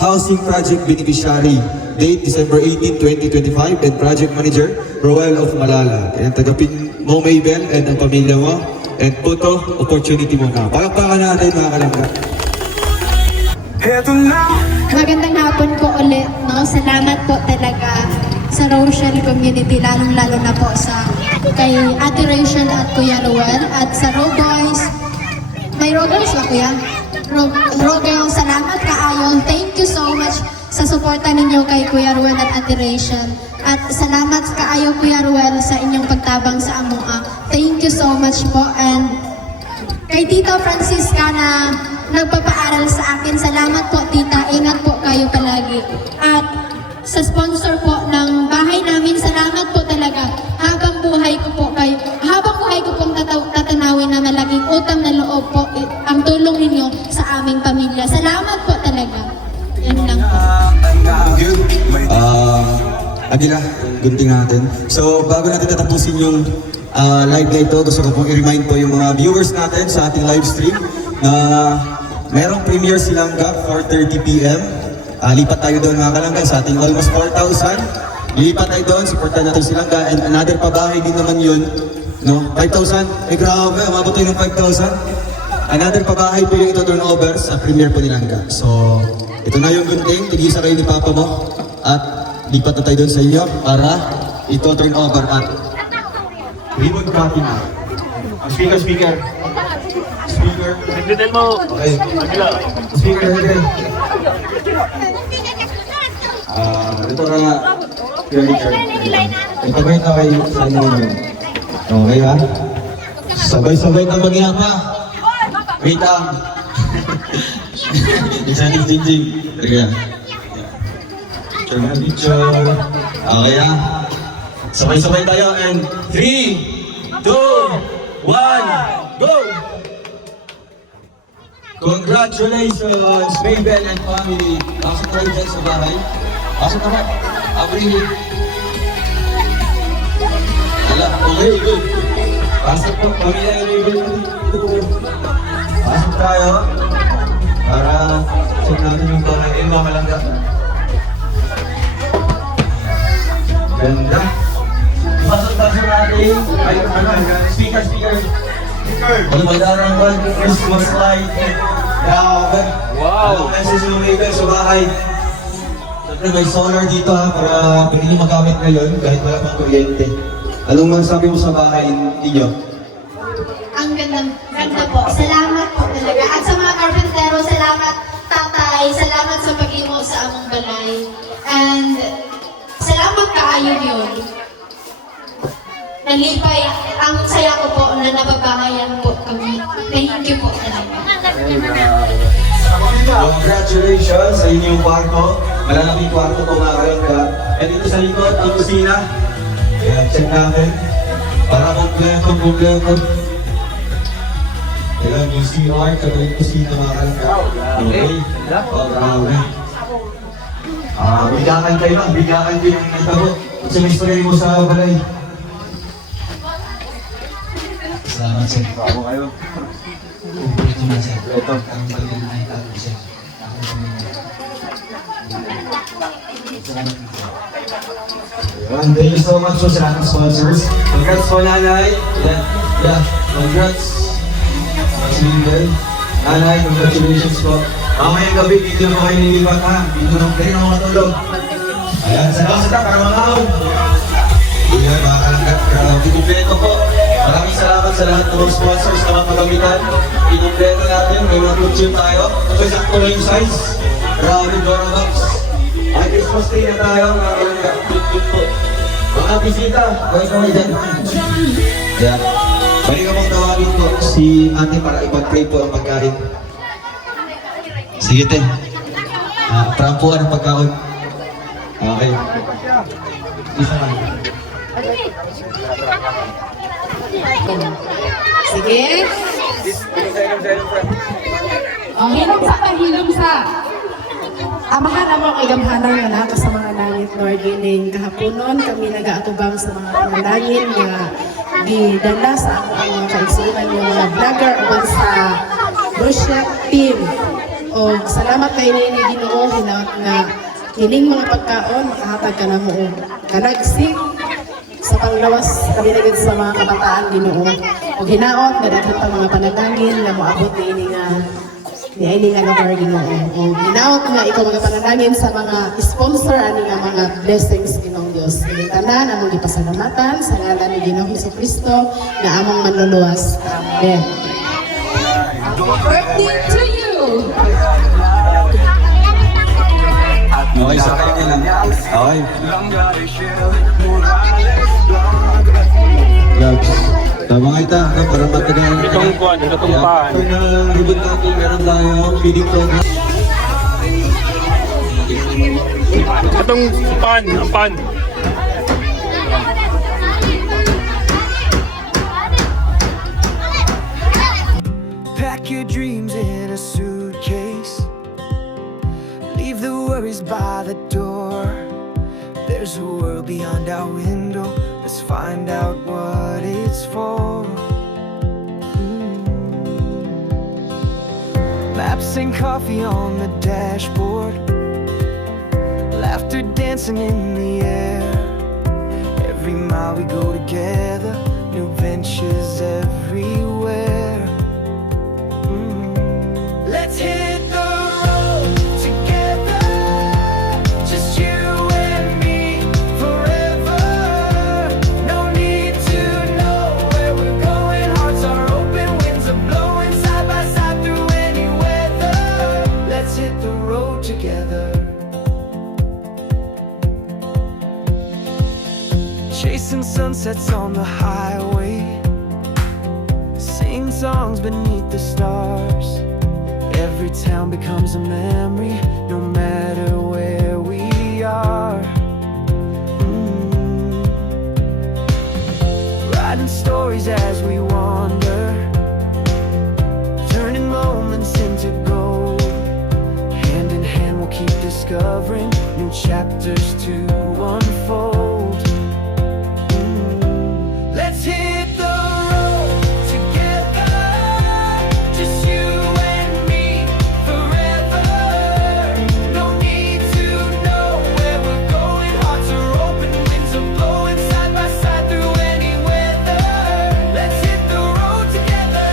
Housing Project Beneficiary. Date December 18, 2025, and Project Manager Roel of Malala. Kaya tagapin mo Mabel and ang pamilya mo, and photo opportunity mo na. Palakpakan natin mga kalangga. Magandang hapon po ulit, no? Salamat po talaga sa Rochelle Community, lalong-lalo na po sa kay Ate Rachel at Kuya Ruel, at sa Row Boys. May Row Girls ba, Kuya? Row Girls, salamat kaayon. Thank you so much sa suporta ninyo kay Kuya Ruel at Ate Rachel. At salamat kaayo, Kuya Ruel, sa inyong pagtabang sa among Thank you so much po. And kay Tita Francisca na nagpapaaral sa akin, salamat po, Tita. Ingat po kayo palagi. At sa sponsor po ng bahay namin, salamat po talaga. Habang buhay ko pong tatanawin na malaking utang na loob po ang tulong ninyo sa aming pamilya. Salamat po talaga. Yan lang po. Agila, gunting natin. So, bago natin tatapusin yung live na ito, gusto ko pong i-remind po yung mga viewers natin sa ating live stream na merong premiere silang gap 4:30 PM. Lipat tayo doon mga kalangga sa ating almost 4,000. Lipat tayo doon, supportan natin silang gap, and another pabahay din naman yun. No? 5,000? Grabe, umabot tayo ng 5,000. Another pabahay po yung ito turnover sa premiere po nilang gap. So, ito na yung gunting, tigisa kayo ni Papa mo. At lipat na tayo doon sa inyo para ito turnover at ribbon cutting na. Speaker. Nagdidel mo. Okay. Agila. Speaker. Ito na. Ipagay na kayo sa inyo. Okay ha? Sabay-sabay na magyama. Wait lang. Isang jinjing. Sige. Picture na picture. Okay ha? Sabay-sabay tayo and 3, 2, 1, go! Congratulations, Mabel and family. Pasok tayo dyan sa bahay. Pasok na ba? Abril. Wala, okay, good. Pasok po, pamilya ng Mabel. Pasok tayo para check natin yung bahay. Eh, mamalangga. Ganda. Pasok natin. Ay, speaker. Ano ba darang ba? Christmas light. Grabe. Wow. Message yung Mabel sa bahay. Siyempre may solar dito ha, para pwede nyo magamit ngayon kahit wala pang kuryente. Anong masasabi mo sa bahay ninyo? Ang ganda po. Salamat po talaga. At sa mga karpentero, salamat tatay. Salamat sa pag-imo sa among balay. And salamat kaayo yun. Nalipay, ang saya ko po na nababahayan po kami. Thank you po talaga. Congratulations sa inyong kwarto. Malalaking kwarto po mga kalangga. And dito sa likod, ang kusina. Kaya check natin. Para kompleto. Kailan yung CR, tsaka yung kusina mga kalangga. Okay. Grabe. Bigakan kayo. Bigakan kayo yung nagtabot. Kasi may spray mo sa balay. Salamat sir. Bravo kayo. Ito na sir. Ito. Ang bagay na itago sir. Thank you so much po sa ating sponsors. Congrats po nanay. Yeah. Congrats. Single. Nanay, congratulations po. Mamayang gabi, dito mo kayo nilipat ha. Dito na kayo na matulog. Ayan, salamat para mangaw. Ayan, mga kalanggat. Ikumpleto po. Maraming salamat sa lahat ng sponsors na mapagamitan. Ikumpleto natin. May mga kutsyon tayo. Ito sakto na yung size. Grabe, Dora Box. Ay, Christmas tree na tayo. Mga kalanggat. Mga bisita. Kaway dyan. Yeah. Pwede ka bang tawagin po si ate para ipag-pray po ang pagkain? Sige, te. Trampuan ang pagkaon. Okay. Isa lang. Sige. Oh, hilom sa hilom sa. Amahan mo ang igamhanan nga na sa mga langit, Lord, gining kahaponon kami nagaatubang sa mga panalangin nga gidala sa ang mga kaigsunan yung mga vlogger o sa Russia team. O salamat kay ni Ginoo hinaot nga kining mga pagkaon makahatag ka na mo og kanagsig sa panglawas kami nagad sa mga kabataan Ginoo. O hinaot nga daghang pa mga panalangin nga moabot ni ini nga lugar Ginoo. O hinaot nga ikaw mga panalangin sa mga sponsor ani nga mga blessings Ginoong Dios. Ini tanan among gipasalamatan sa ngalan ni Ginoong Hesukristo nga among manluluwas. Amen. Birthday to you. Okay, sa kayo lang. Okay. Vlogs. Tama nga ita, para matagal. Itong kuwan, itong paan. Ribot natin, meron tayo feeding program. Itong pan, ang pan. Pack your dreams in a suitcase. Leave the worries by the door. There's a world beyond our window. Let's find out what it's for. Maps and coffee on the dashboard. Laughter dancing in the air. Every mile we go together. New ventures everywhere. Let's hit the road together, just you and me forever. No need to know where we're going. Hearts are open, winds are blowing side by side through any weather. Let's hit the road together. Chasing sunsets on the highway, sing songs beneath the stars. Every town becomes a memory, no matter where we are. Writing stories as we wander, turning moments into gold. Hand in hand we'll keep discovering new chapters to unfold. Let's hit the road together, just you and me forever. No need to know where we're going. Hearts are open, winds are blowing side by side through any weather. Let's hit the road together.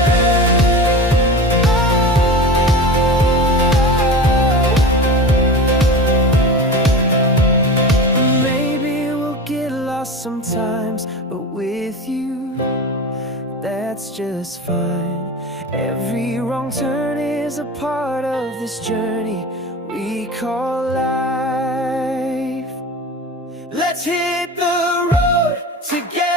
Maybe we'll get lost sometimes, but with you, that's just fine. Every wrong turn is a part of this journey we call life. Let's hit the road together.